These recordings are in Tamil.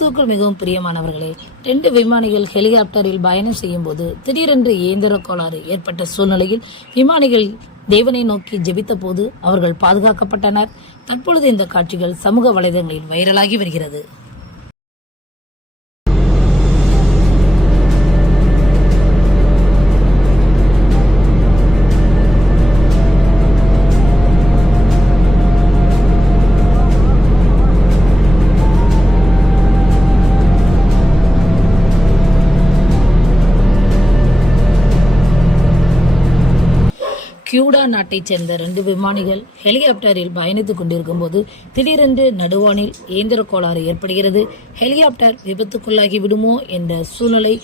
கிறிஸ்துவுக்குள் மிகவும் பிரியமானவர்களே, 2 விமானிகள் ஹெலிகாப்டரில் பயணம் செய்யும் போது திடீரென்று இயந்திர கோளாறு ஏற்பட்ட சூழ்நிலையில் விமானிகள் தேவனை நோக்கி ஜெபித்த போது அவர்கள் பாதுகாக்கப்பட்டனர். தற்பொழுது இந்த காட்சிகள் சமூக வலைதளங்களில் வைரலாகி வருகிறது. கியூடா நாட்டைச் சேர்ந்த 2 விமானிகள் ஹெலிகாப்டரில் பயணித்துக் கொண்டிருக்கும் போது திடீரென்று நடுவானில் இயந்திர கோளாறு ஏற்படுகிறது. ஹெலிகாப்டர் விபத்துக்குள்ளாகி விடுமோ என்ற சூழ்நிலை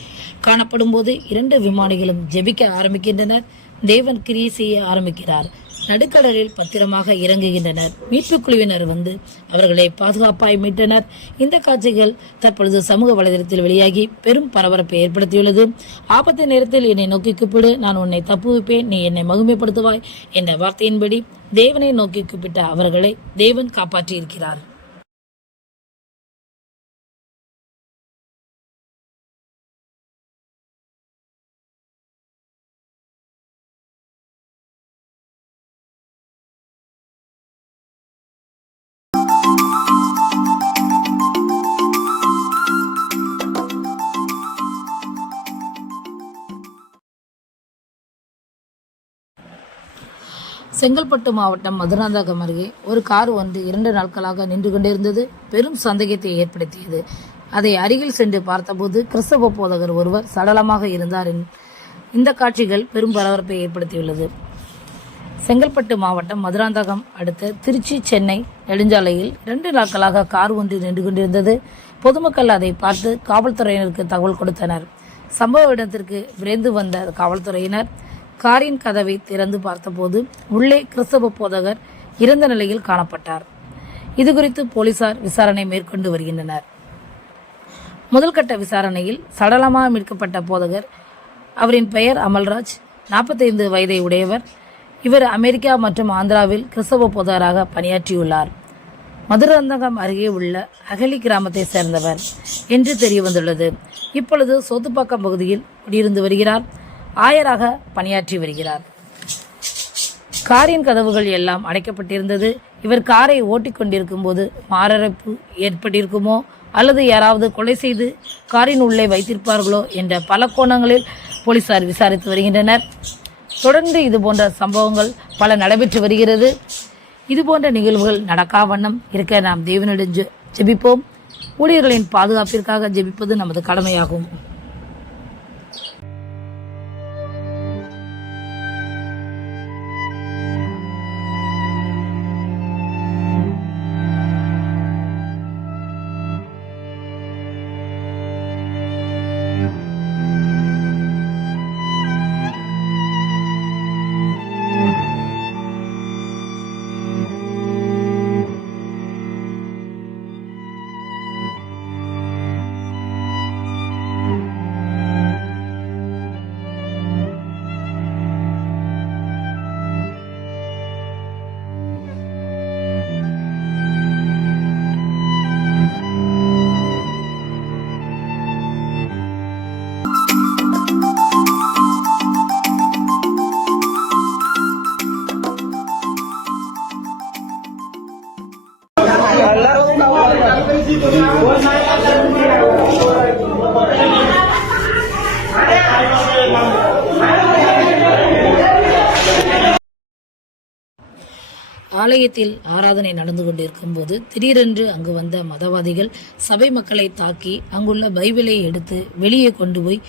காணப்படும் போது 2 விமானிகளும் ஜெபிக்க ஆரம்பிக்கின்றனர். தேவன் கிரியை செய்ய ஆரம்பிக்கிறார். நடுக்கடலில் பத்திரமாக இறங்குகின்றனர். மீட்புக் குழுவினர் வந்து அவர்களை பாதுகாப்பாய் மீட்டனர். இந்த காட்சிகள் தற்பொழுது சமூக வலைதளத்தில் வெளியாகி பெரும் பரபரப்பை ஏற்படுத்தியுள்ளது. ஆபத்து நேரத்தில் என்னை நோக்கி கூப்பிடு, நான் உன்னை தப்புவிப்பேன், நீ என்னை மகிமைப்படுத்துவாய் என்ற வார்த்தையின்படி தேவனை நோக்கி கூப்பிட்ட அவர்களை தேவன் காப்பாற்றியிருக்கிறார். செங்கல்பட்டு மாவட்டம் மதுராந்தகம் அருகே ஒரு கார் ஒன்று 2 நாட்களாக நின்று கொண்டிருந்தது. பெரும் சந்தேகத்தை ஏற்படுத்தியது. அதை அருகில் சென்று பார்த்தபோது கிறிஸ்தவ போதகர் ஒருவர் சடலமாக இருந்தார். இந்த காட்சிகள் பெரும் பரபரப்பை ஏற்படுத்தியுள்ளது. செங்கல்பட்டு மாவட்டம் மதுராந்தகம் அடுத்த திருச்சி சென்னை நெடுஞ்சாலையில் 2 நாட்களாக கார் ஒன்று நின்று கொண்டிருந்தது. பொதுமக்கள் அதை பார்த்து காவல்துறையினருக்கு தகவல் கொடுத்தனர். சம்பவ இடத்திற்கு விரைந்து வந்த காவல்துறையினர் காரின் கதவை திறந்து பார்த்தபோது உள்ளே கிறிஸ்தவ போதகர் இறந்த நிலையில் காணப்பட்டார். இதுகுறித்து போலீசார் விசாரணை மேற்கொண்டு வருகின்றனர். முதல்கட்ட விசாரணையில் சடலமாக மீட்கப்பட்ட போதகர், அவரின் பெயர் அமல்ராஜ், 45 வயதை உடையவர். இவர் அமெரிக்கா மற்றும் ஆந்திராவில் கிறிஸ்தவ போதகராக பணியாற்றியுள்ளார். மதுராந்தகம் அருகே உள்ள அகலி கிராமத்தை சேர்ந்தவர் என்று தெரிய வந்துள்ளது. இப்பொழுது சோத்துப்பாக்கம் பகுதியில் குடியிருந்து வருகிறார். ஆயராக பணியாற்றி வருகிறார். காரின் கதவுகள் எல்லாம் அடைக்கப்பட்டிருந்தது. இவர் காரை ஓட்டிக்கொண்டிருக்கும் போது மாரடைப்பு ஏற்பட்டிருக்குமோ அல்லது யாராவது கொலை செய்து காரின் உள்ளே வைத்திருப்பார்களோ என்ற பல கோணங்களில் போலீசார் விசாரித்து வருகின்றனர். தொடர்ந்து இதுபோன்ற சம்பவங்கள் பல நடைபெற்று வருகிறது. இதுபோன்ற நிகழ்வுகள் நடக்கா வண்ணம் இருக்க நாம் தேவனிடம் ஜெபிப்போம். ஊழியர்களின் பாதுகாப்பிற்காக ஜெபிப்பது நமது கடமையாகும். ஆலயத்தில் ஆராதனை நடந்து கொண்டிருக்கும் போது திடீரென்று அங்கு வந்த மதவாதிகள் சபை மக்களை தாக்கி அங்குள்ள பைபிளை எடுத்து வெளியே கொண்டு போய்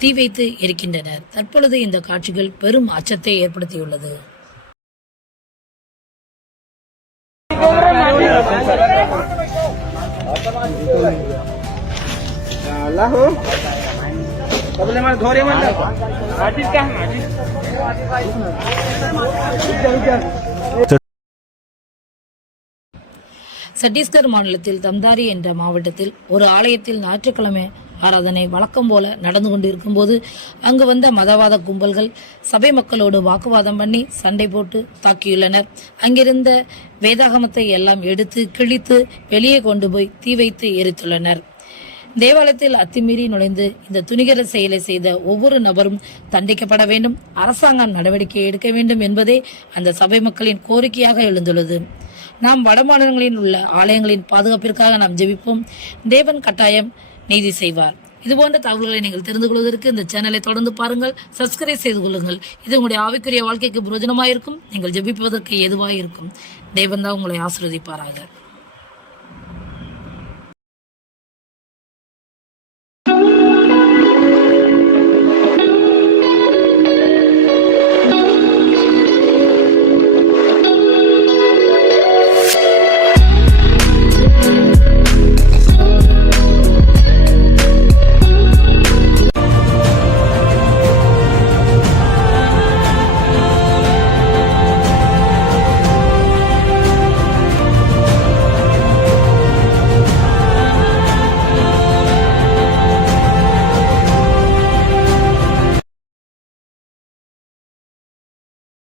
தீ வைத்து எரிக்கின்றனர். தற்பொழுது இந்த காட்சிகள் பெரும் அச்சத்தை ஏற்படுத்தியுள்ளது. சத்தீஸ்கர் மாநிலத்தில் தம்தாரி என்ற மாவட்டத்தில் ஒரு ஆலயத்தில் ஞாயிற்றுக்கிழமை ஆராதனை வழக்கம் போல நடந்து கொண்டிருக்கும் போது அங்கு வந்த மதவாத கும்பல்கள் சபை மக்களோடு வாக்குவாதம் பண்ணி சண்டை போட்டு தாக்கியுள்ளனர். அங்கிருந்த வேதாகமத்தை எல்லாம் எடுத்து கிழித்து வெளியே கொண்டு போய் தீ வைத்து எரித்துள்ளனர். தேவாலயத்தில் அத்துமீறி நுழைந்து இந்த துணிகர செயலை செய்த ஒவ்வொரு நபரும் தண்டிக்கப்பட வேண்டும், அரசாங்கம் நடவடிக்கை எடுக்க வேண்டும் என்பதே அந்த சபை மக்களின் கோரிக்கையாக எழுந்துள்ளது. நாம் வடமாநிலங்களில் உள்ள ஆலயங்களின் பாதுகாப்பிற்காக நாம் ஜெபிப்போம். தேவன் கட்டாயம் நீதி செய்வார். இதுபோன்ற தகவல்களை நீங்கள் தெரிந்து கொள்வதற்கு இந்த சேனலை தொடர்ந்து பாருங்கள், சப்ஸ்கிரைப் செய்து கொள்ளுங்கள். இது உங்களுடைய ஆவிக்குரிய வாழ்க்கைக்கு பிரயோஜனமாக இருக்கும். நீங்கள் ஜெபிப்பதற்கு ஏதுவாக இருக்கும். தேவன் தான் உங்களை ஆசீர்வதிப்பாராக.